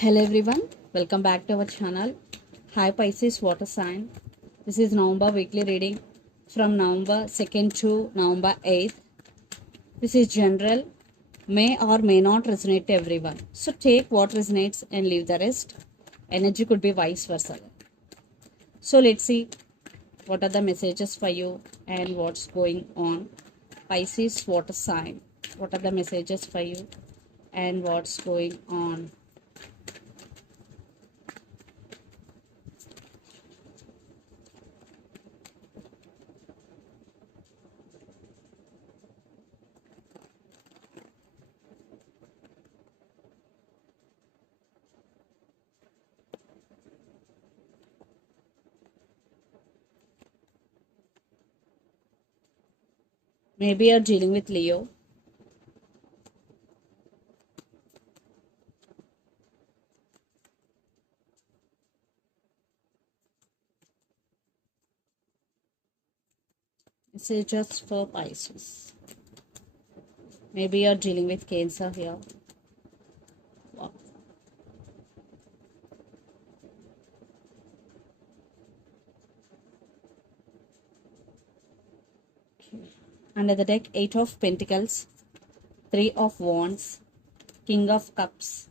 Hello everyone, welcome back to our channel. Hi Pisces water sign. This is November weekly reading from November 2nd to November 8th. This is general, may or may not resonate to everyone. So take what resonates and leave the rest. Energy could be vice versa. So let's see what are the messages for you and what's going on. Pisces water sign. What are the messages for you and what's going on? Maybe you're dealing with Leo. Messages for Pisces. Maybe you're dealing with Cancer here. Wow. Under the deck, 8 of Pentacles, 3 of Wands, King of Cups,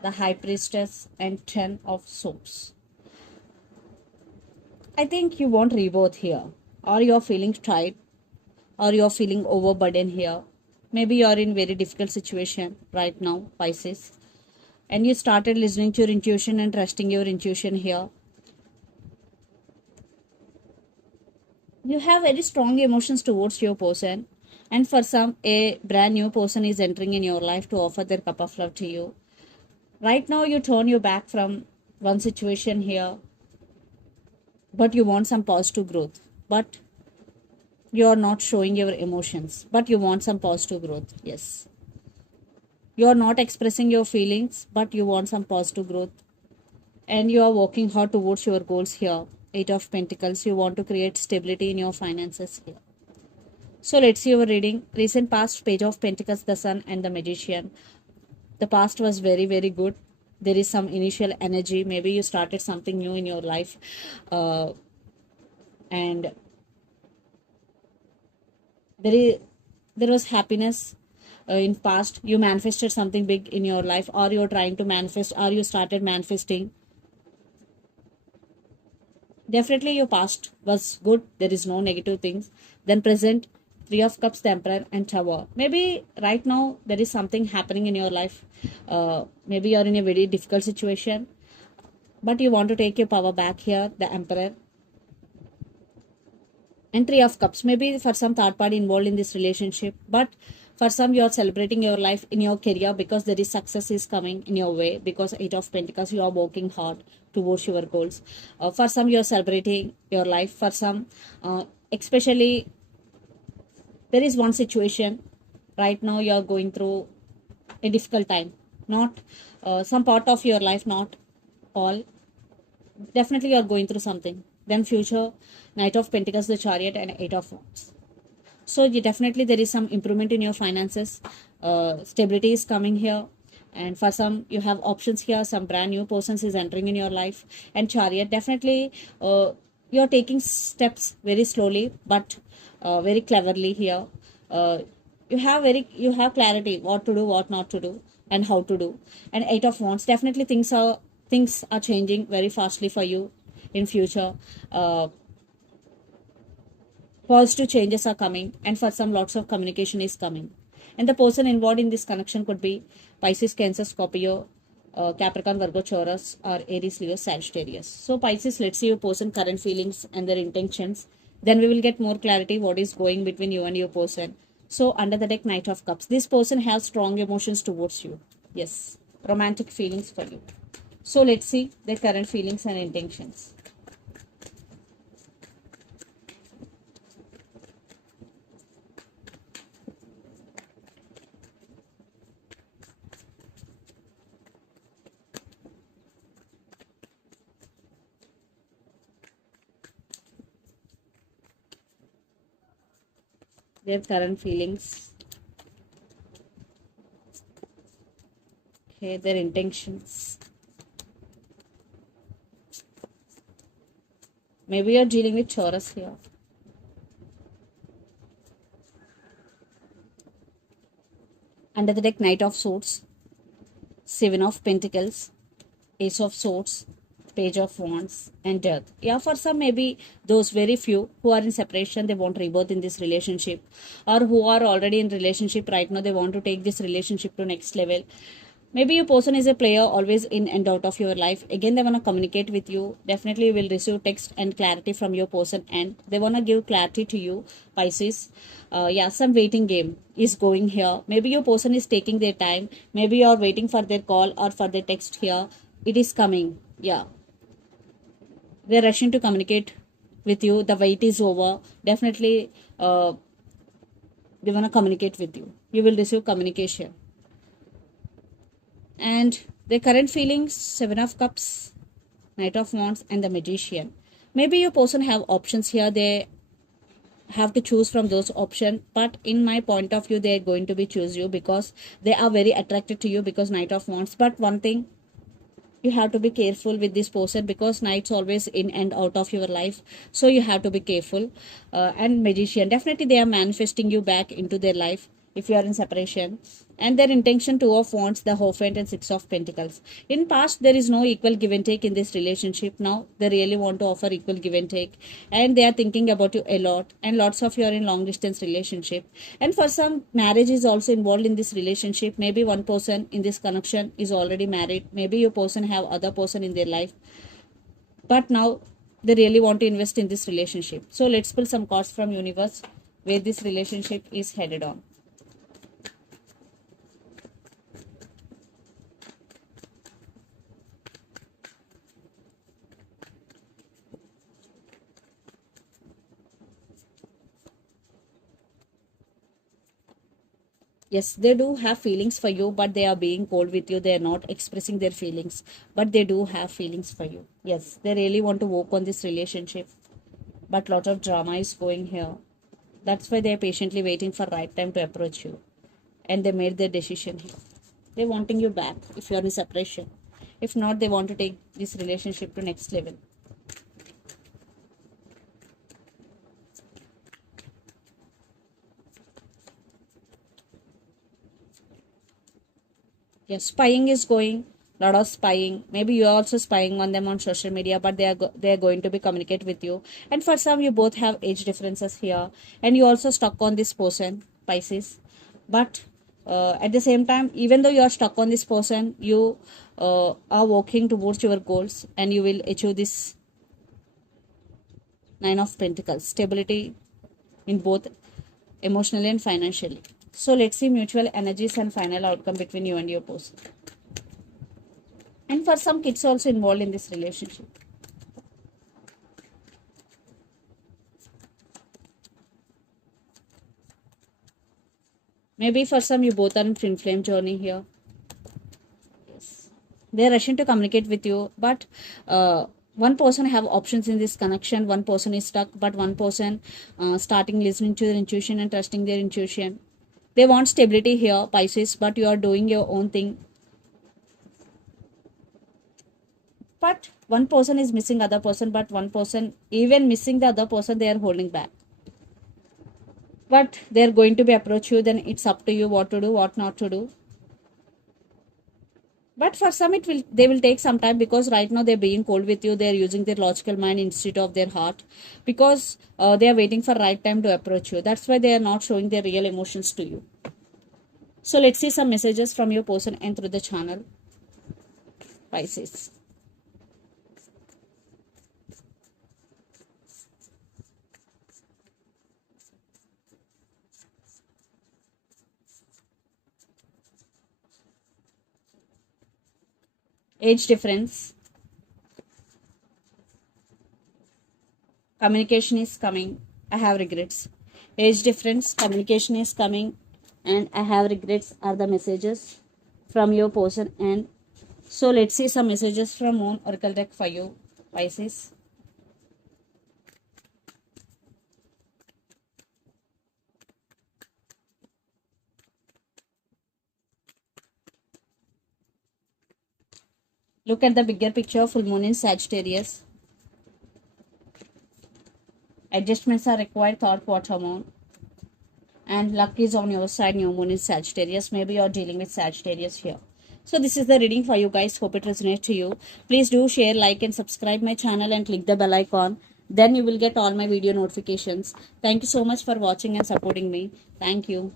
the High Priestess, and 10 of Swords. I think you want rebirth here, or you're feeling tired, or you're feeling overburdened here. Maybe you're in very difficult situation right now, Pisces, and you started listening to your intuition and trusting your intuition here. You have very strong emotions towards your person, and for some, a brand new person is entering in your life to offer their cup of love to you. Right now, you turn your back from one situation here, but you want some positive growth, but you're not showing your emotions, but you want some positive growth. Yes, you're not expressing your feelings, but you want some positive growth, and you are working hard towards your goals here. 8 of Pentacles, you want to create stability in your finances here. So let's see our reading. Recent past, Page of Pentacles, the Sun, and the Magician. The past was very, very good. There is some initial energy. Maybe you started something new in your life. And there was happiness in past. You manifested something big in your life, or you're trying to manifest, or you started manifesting. Definitely your past was good. There is no negative things. Then present, 3 of Cups, the Emperor, and Tower. Maybe right now there is something happening in your life. Maybe you're in a very difficult situation, but you want to take your power back here, the Emperor. And 3 of Cups. Maybe for some third party involved in this relationship, but for some you're celebrating your life in your career because there is success is coming in your way, because 8 of Pentacles, you are working hard towards your goals. For some you're celebrating your life. For some, especially, there is one situation right now you're going through a difficult time. Not some part of your life, not all. Definitely you're going through something. Then future, Knight of Pentacles, the Chariot, and 8 of Wands. So definitely there is some improvement in your finances. Stability is coming here, and for some you have options here. Some brand new persons is entering in your life. And Chariot, definitely you're taking steps very slowly, but very cleverly here. uh, you have clarity what to do, what not to do, and how to do. And 8 of Wands, definitely things are changing very fastly for you in future. Positive changes are coming, and for some, lots of communication is coming. And the person involved in this connection could be Pisces, Cancer, Scorpio, Capricorn, Virgo, Taurus, or Aries, Leo, Sagittarius. So Pisces, let's see your person current feelings and their intentions. Then we will get more clarity what is going between you and your person. So under the deck, Knight of Cups, this person has strong emotions towards you. Yes, romantic feelings for you. So let's see their current feelings and intentions. Their current feelings. Okay, their intentions. Maybe you're dealing with Taurus here. Under the deck, Knight of Swords, Seven of Pentacles, Ace of Swords, Page of Wands, and Death. Yeah, for some, maybe those very few who are in separation, they want rebirth in this relationship, or who are already in relationship right now, they want to take this relationship to next level. Maybe your person is a player always in and out of your life. Again, they want to communicate with you. Definitely you will receive text and clarity from your person, and they want to give clarity to you, Pisces. Yeah, some waiting game is going here. Maybe your person is taking their time. Maybe you are waiting for their call or for their text here. It is coming. Yeah, they're rushing to communicate with you. The wait is over. Definitely, they want to communicate with you. You will receive communication. And their current feelings, Seven of Cups, Knight of Wands, and the Magician. Maybe your person have options here. They have to choose from those options, but in my point of view, they are going to be choose you because they are very attracted to you, because Knight of Wands. But one thing, you have to be careful with this person, because Knight's always in and out of your life, so you have to be careful. And Magician, definitely they are manifesting you back into their life if you are in separation. And their intention, Two of Wands, the Hierophant, and Six of Pentacles. In past, there is no equal give and take in this relationship. Now they really want to offer equal give and take, and they are thinking about you a lot, and lots of you are in long distance relationship. And for some, marriage is also involved in this relationship. Maybe one person in this connection is already married. Maybe your person have other person in their life, but now they really want to invest in this relationship. So let's pull some cards from universe where this relationship is headed on. Yes, they do have feelings for you, but they are being cold with you. They are not expressing their feelings, but they do have feelings for you. Yes, they really want to work on this relationship, but lot of drama is going here. That's why they are patiently waiting for right time to approach you, and they made their decision here. They're wanting you back if you are in separation. If not, they want to take this relationship to next level. Yes, spying is going. Lot of spying. Maybe you are also spying on them on social media, but they are going to be communicate with you. And for some, you both have age differences here, and you also stuck on this person, Pisces. But at the same time, even though you are stuck on this person, you are working towards your goals, and you will achieve this Nine of Pentacles, stability in both emotionally and financially. So let's see mutual energies and final outcome between you and your person. And for some, kids also involved in this relationship. Maybe for some, you both are in twin flame journey here. Yes, they're rushing to communicate with you, but one person have options in this connection. One person is stuck, but one person starting listening to their intuition and trusting their intuition. They want stability here, Pisces, but you are doing your own thing. But one person is missing other person, but one person, even missing the other person, they are holding back. But they're going to be approach you, then it's up to you what to do, what not to do. But for some, they will take some time, because right now they're being cold with you. They're using their logical mind instead of their heart, because they are waiting for right time to approach you. That's why they are not showing their real emotions to you. So let's see some messages from your person and through the channel, Pisces. Age difference, communication is coming, I have regrets. Age difference, communication is coming, and I have regrets are the messages from your person. And so let's see some messages from Moon Oracle deck for you, Pisces. Look at the bigger picture. Full moon in Sagittarius. Adjustments are required, third quarter moon. And luck is on your side. New moon is Sagittarius. Maybe you're dealing with Sagittarius here. So this is the reading for you guys. Hope it resonates to you. Please do share, like, and subscribe my channel and click the bell icon. Then you will get all my video notifications. Thank you so much for watching and supporting me. Thank you.